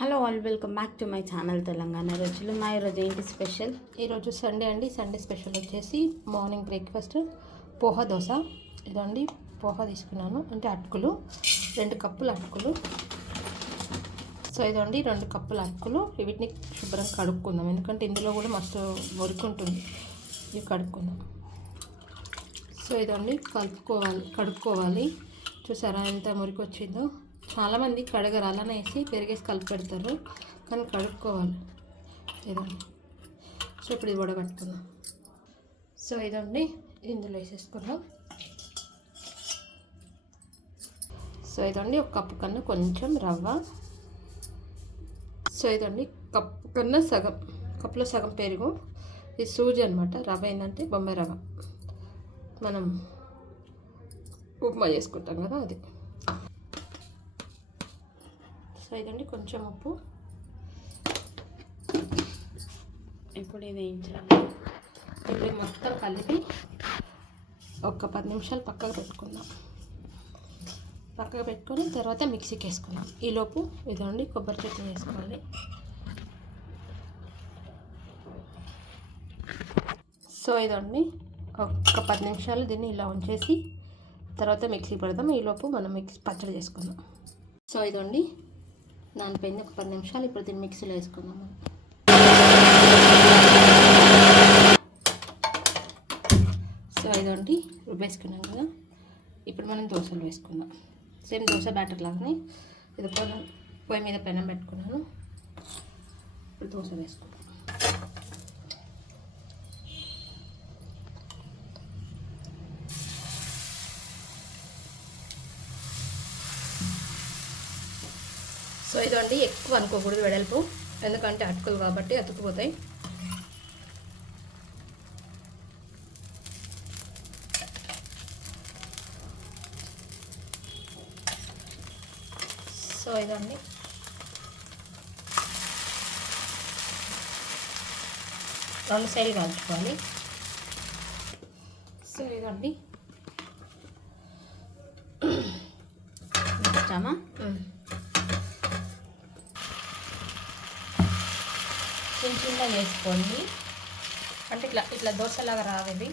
Hello all, welcome back to my channel Telangana రుచులు. మా ఈరోజు ఏంటి స్పెషల్? ఈరోజు సండే అండి. సండే స్పెషల్ వచ్చేసి మార్నింగ్ బ్రేక్ఫాస్ట్ పోహా దోశ. ఇదండి పోహా తీసుకున్నాను, అంటే అటుకులు 2 కప్పుల అటుకులు. సో ఇదండి 2 కప్పుల అటుకులు. వీటిని శుభ్రంగా కడుక్కుందాం, ఎందుకంటే ఇందులో కూడా మస్తు మురికి ఉంటుంది. ఇవి కడుక్కుందాం. సో ఇదండి కడుక్కోవాలి. చూసారా ఎంత మురికి వచ్చిందో. చాలామంది కడగరు, అలానే వేసి పెరిగేసి కలిపి పెడతారు, కానీ కడుక్కోవాలి ఇదండి. సో ఇప్పుడు ఇది వడగట్టుకుందాం. సో ఇదండి ఇందులో వేసేసుకున్నాం. సో ఇదండి 1 కప్పు కన్నా కొంచెం రవ్వ. సో ఇదండి కప్పు కన్నా సగం, కప్పులో సగం పెరుగు. ఇది సూజీ అనమాట. రవ్వ ఏంటంటే బొంబాయి రవ్వ, మనం ఉప్మా చేసుకుంటాం కదా అది. సో ఇదండి కొంచెం ఉప్పు. ఇప్పుడు ఇది వేయించాలి. ఇప్పుడు మొత్తం కలిపి ఒక 10 నిమిషాలు పక్కకు పెట్టుకుందాం. పక్కకు పెట్టుకొని తర్వాత మిక్సీకి వేసుకుందాం. ఈలోపు ఇదండి కొబ్బరి చట్నీ వేసుకోవాలి. సో ఇదండి ఒక 10 నిమిషాలు దీన్ని ఇలా ఉంచేసి తర్వాత మిక్సీ పెడదాం. ఈలోపు మనం పచ్చడి చేసుకుందాం. సో ఇదండి నానిపోయింది ఒక 10 నిమిషాలు. ఇప్పుడు దీన్ని మిక్సీలో వేసుకుందాం. సో ఇదండి రుబ్బేసుకున్నాం కదా. ఇప్పుడు మనం దోశలు వేసుకుందాం. సేమ్ దోశ బ్యాటర్ లాగానే. ఇది పొయ్యి మీద పెనం పెట్టుకున్నాను. ఇప్పుడు దోశ వేసుకుందాం. సో ఇదండి ఎక్కువ అనుకోకూడదు వెడల్పు, ఎందుకంటే అటుకులు కాబట్టి అతుక్కుపోతాయి. సో ఇదండి రెండు సైడ్లు కాల్చుకోవాలి. సో ఇదండి వచ్చామా. చిన్న వేసుకోండి, అంటే ఇట్లా దోశలాగా రావేది.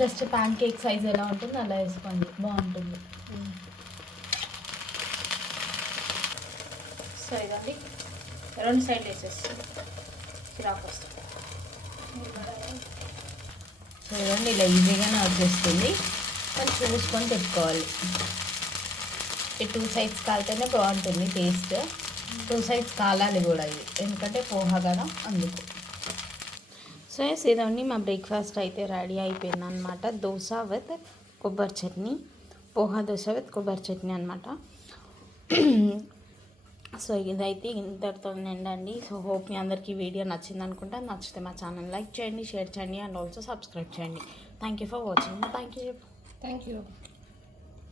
జస్ట్ ప్యాన్ కేక్ సైజ్ ఎలా ఉంటుందో అలా వేసుకోండి, బాగుంటుంది. సో ఇదండి 2 సైడ్లు వేసేసి చిరాకు వస్తుంది. సో ఇదండి ఇలా ఈజీగానే వచ్చేస్తుంది, కానీ చూసుకొని పెట్టుకోవాలి. ఈ 2 సైడ్స్ కాలితేనే బాగుంటుంది టేస్ట్. 2 సైడ్స్ కాలాలి కూడా ఇది, ఎందుకంటే పోహా కదా అందుకు. సో ఇదండి మా బ్రేక్ఫాస్ట్ అయితే రెడీ అయిపోయింది అనమాట. దోశ విత్ కొబ్బరి చట్నీ, పోహా దోశ విత్ కొబ్బరి చట్నీ అనమాట. సో ఇదైతే ఇంతటితో నిండండి. సో హోప్ మీ అందరికీ వీడియో నచ్చింది అనుకుంటా. నచ్చితే మా ఛానల్ లైక్ చేయండి, షేర్ చేయండి అండ్ ఆల్సో సబ్స్క్రైబ్ చేయండి. Thank you for watching. Thank you.